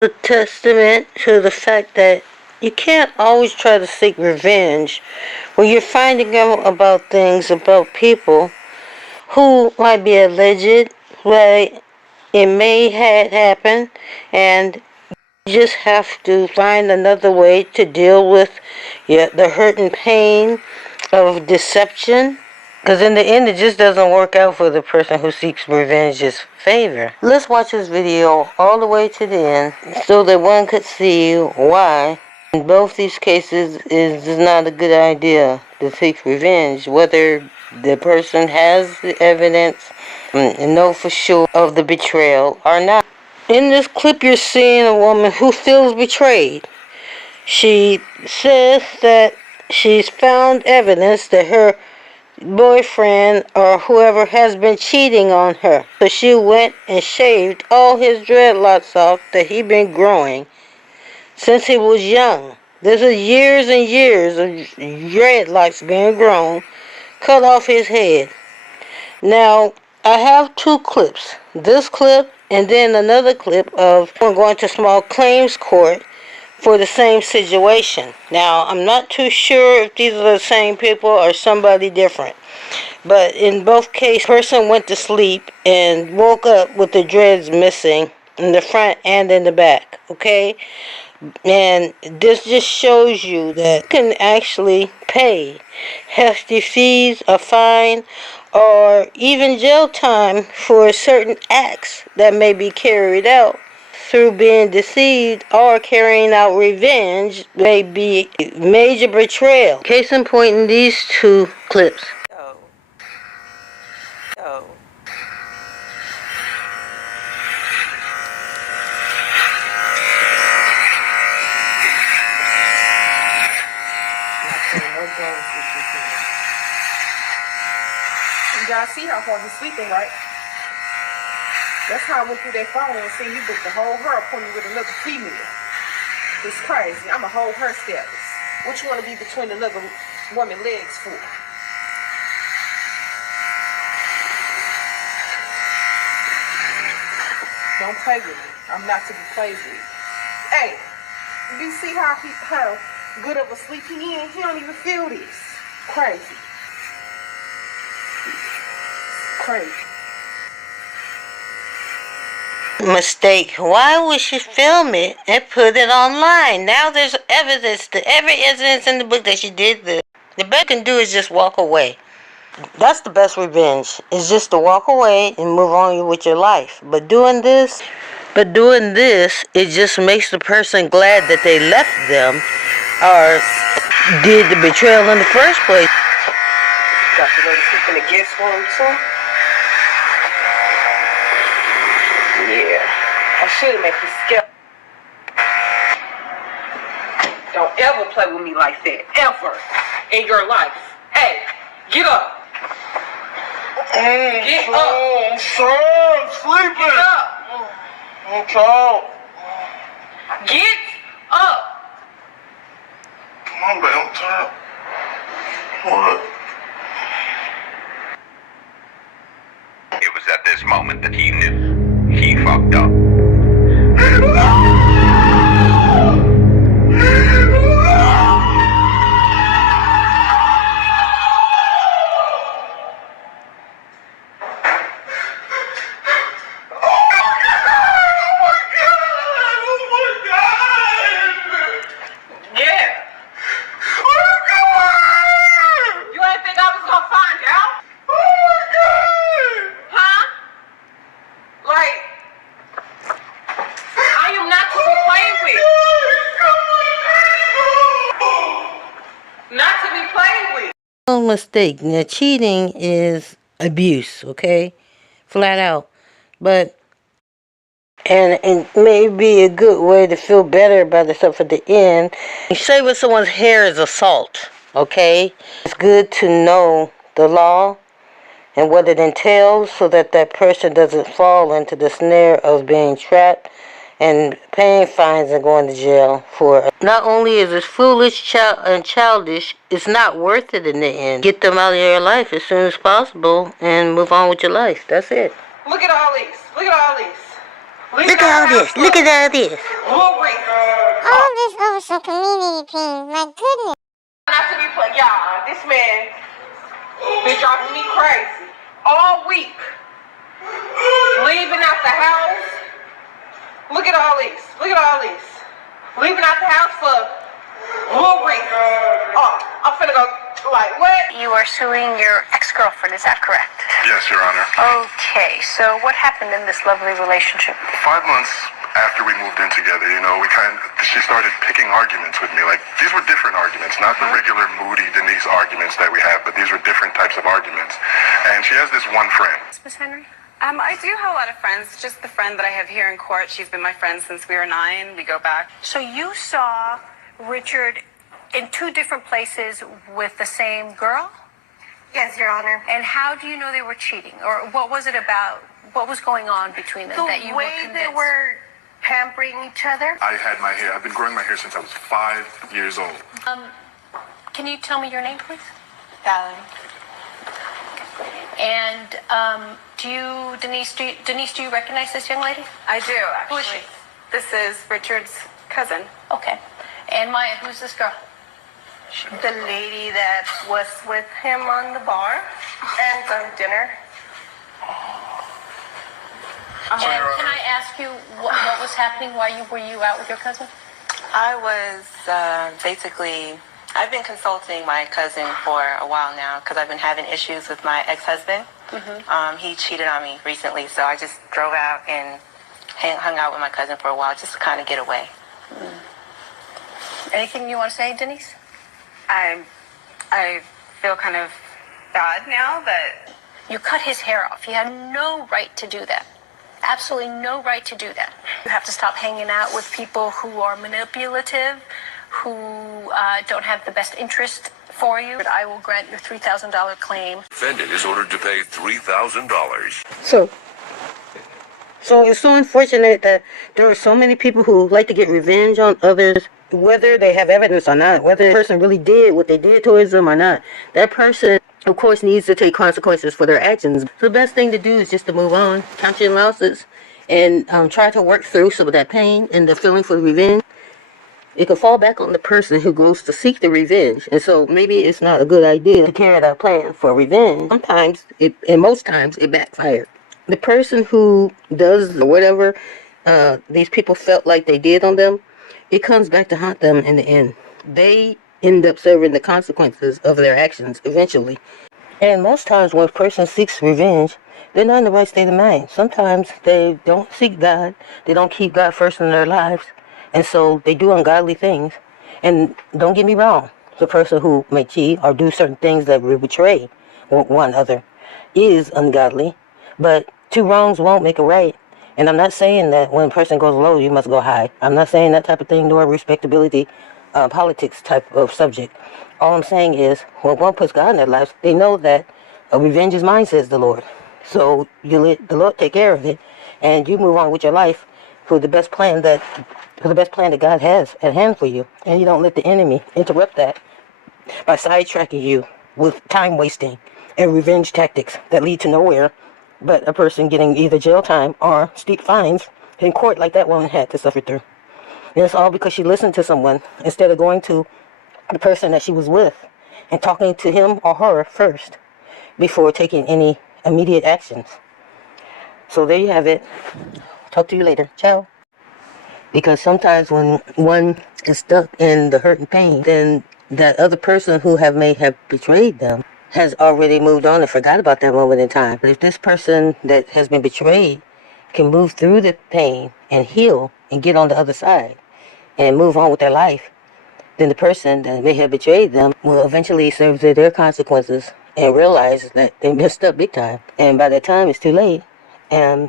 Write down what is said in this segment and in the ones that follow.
A testament to the fact that you can't always try to seek revenge when you're finding out about things about people who might be alleged, like it may have happened, and you just have to find another way to deal with the hurt and pain of deception. Because in the end, it just doesn't work out for the person who seeks revenge's favor. Let's watch this video all the way to the end so that one could see why in both these cases it is not a good idea to seek revenge, whether the person has the evidence and know for sure of the betrayal or not. In this clip, you're seeing a woman who feels betrayed. She says that she's found evidence that her boyfriend or whoever has been cheating on her. So she went and shaved all his dreadlocks off that he'd been growing since he was young. This is years and years of dreadlocks being grown, cut off his head. Now, I have two clips. This clip and then another clip of going to small claims court for the same situation. Now, I'm not too sure if these are the same people or somebody different. But in both cases, the person went to sleep and woke up with the dreads missing in the front and in the back, okay? And this just shows you that you can actually pay hefty fees, a fine, or even jail time for certain acts that may be carried out through being deceived or carrying out revenge. May be major betrayal. Case in point in these two clips. You guys see how far he's sleeping, right? That's how I went through that phone and seen you booked the whole her appointment with another female. It's crazy. I'm a whole her status. What you want to be between another woman's legs for? Don't play with me. I'm not to be played with. Hey, you see how good of a sleep he in? He don't even feel this. Crazy. Crazy. Mistake. Why would she film it and put it online? Now there's evidence, every evidence in the book that she did this. The best you can do is just walk away. That's the best revenge. Is just to walk away and move on with your life. But doing this, it just makes the person glad that they left them or did the betrayal in the first place. Got to go to sleep in the guest room too? Yeah. I should have made you scared. Don't ever play with me like that. Ever. In your life. Hey, get up. Get up. I'm sorry, I'm sleeping. Get up. I'm tired. Get up. Come on, babe, I'm tired. What? It was at this moment that he knew he fucked up. Mistake. Now, cheating is abuse, okay? Flat out. But, and it may be a good way to feel better about yourself at the end. Shaving someone's hair is assault, okay? It's good to know the law and what it entails so that that person doesn't fall into the snare of being trapped and paying fines and going to jail for it. Not only is it foolish and childish, it's not worth it in the end. Get them out of your life as soon as possible and move on with your life. That's it. Look at all these. Look at all these. Look at all this. Look at all this. Little Rick. All of this over some community pain. My goodness. Not to be put, y'all. This man been driving me crazy all week. Leaving out the house. Look at all this. Look at all this. Leaving out the house for Little Rick. Oh, I'm finna go. Like what? You are suing your ex-girlfriend, is that correct? Yes, Your Honor. Okay, so what happened in this lovely relationship? 5 months after we moved in together, she started picking arguments with me. Like, these were different arguments, not the regular moody Denise arguments that we have, but these were different types of arguments. And she has this one friend. Miss Henry? I do have a lot of friends. Just the friend that I have here in court. She's been my friend since we were 9. We go back. So you saw Richard in 2 different places with the same girl? Yes, Your Honor. And how do you know they were cheating? Or what was it about? What was going on between them that you were convinced? The way they were pampering each other. I've been growing my hair since I was 5 years old. Can you tell me your name, please? Valerie. And Denise, do you recognize this young lady? I do, actually. Who is she? This is Richard's cousin. Okay. And Maya, who's this girl? The lady that was with him on the bar and on dinner. And can I ask you what was happening while were you out with your cousin? I was I've been consulting my cousin for a while now because I've been having issues with my ex-husband. He cheated on me recently, so I just drove out and hung out with my cousin for a while just to kind of get away. Anything you want to say, Denise? I feel kind of bad now that... You cut his hair off. He had no right to do that. Absolutely no right to do that. You have to stop hanging out with people who are manipulative, who don't have the best interest for you. I will grant your $3,000 claim. Defendant is ordered to pay $3,000. So it's so unfortunate that there are so many people who like to get revenge on others, whether they have evidence or not, whether the person really did what they did towards them or not. That person, of course, needs to take consequences for their actions. So the best thing to do is just to move on, count your losses, and try to work through some of that pain and the feeling for revenge. It can fall back on the person who goes to seek the revenge. And so maybe it's not a good idea to carry out a plan for revenge. Sometimes, and most times, it backfires. The person who does whatever these people felt like they did on them, it comes back to haunt them in the end. They end up serving the consequences of their actions eventually. And most times when a person seeks revenge, they're not in the right state of mind. Sometimes they don't seek God. They don't keep God first in their lives. And so they do ungodly things. And don't get me wrong, the person who may cheat or do certain things that will betray one another is ungodly. But 2 wrongs won't make a right. And I'm not saying that when a person goes low, you must go high. I'm not saying that type of thing, nor respectability, politics type of subject. All I'm saying is, when one puts God in their lives, they know that revenge is mine, says the Lord. So you let the Lord take care of it, and you move on with your life for the best plan that God has at hand for you. And you don't let the enemy interrupt that by sidetracking you with time wasting and revenge tactics that lead to nowhere but a person getting either jail time or steep fines in court like that woman had to suffer through. And it's all because she listened to someone instead of going to the person that she was with and talking to him or her first before taking any immediate actions. So there you have it. Talk to you later. Ciao. Because sometimes when one is stuck in the hurt and pain, then that other person who may have betrayed them has already moved on and forgot about that moment in time. But if this person that has been betrayed can move through the pain and heal and get on the other side and move on with their life, then the person that may have betrayed them will eventually serve their consequences and realize that they messed up big time. And by that time, it's too late. And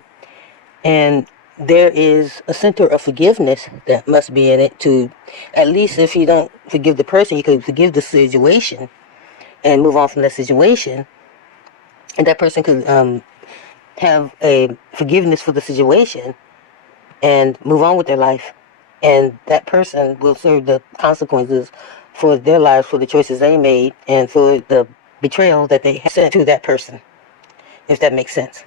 there is a center of forgiveness that must be in it to, at least if you don't forgive the person, you could forgive the situation and move on from that situation. And that person could have a forgiveness for the situation and move on with their life. And that person will serve the consequences for their lives, for the choices they made, and for the betrayal that they sent to that person, if that makes sense.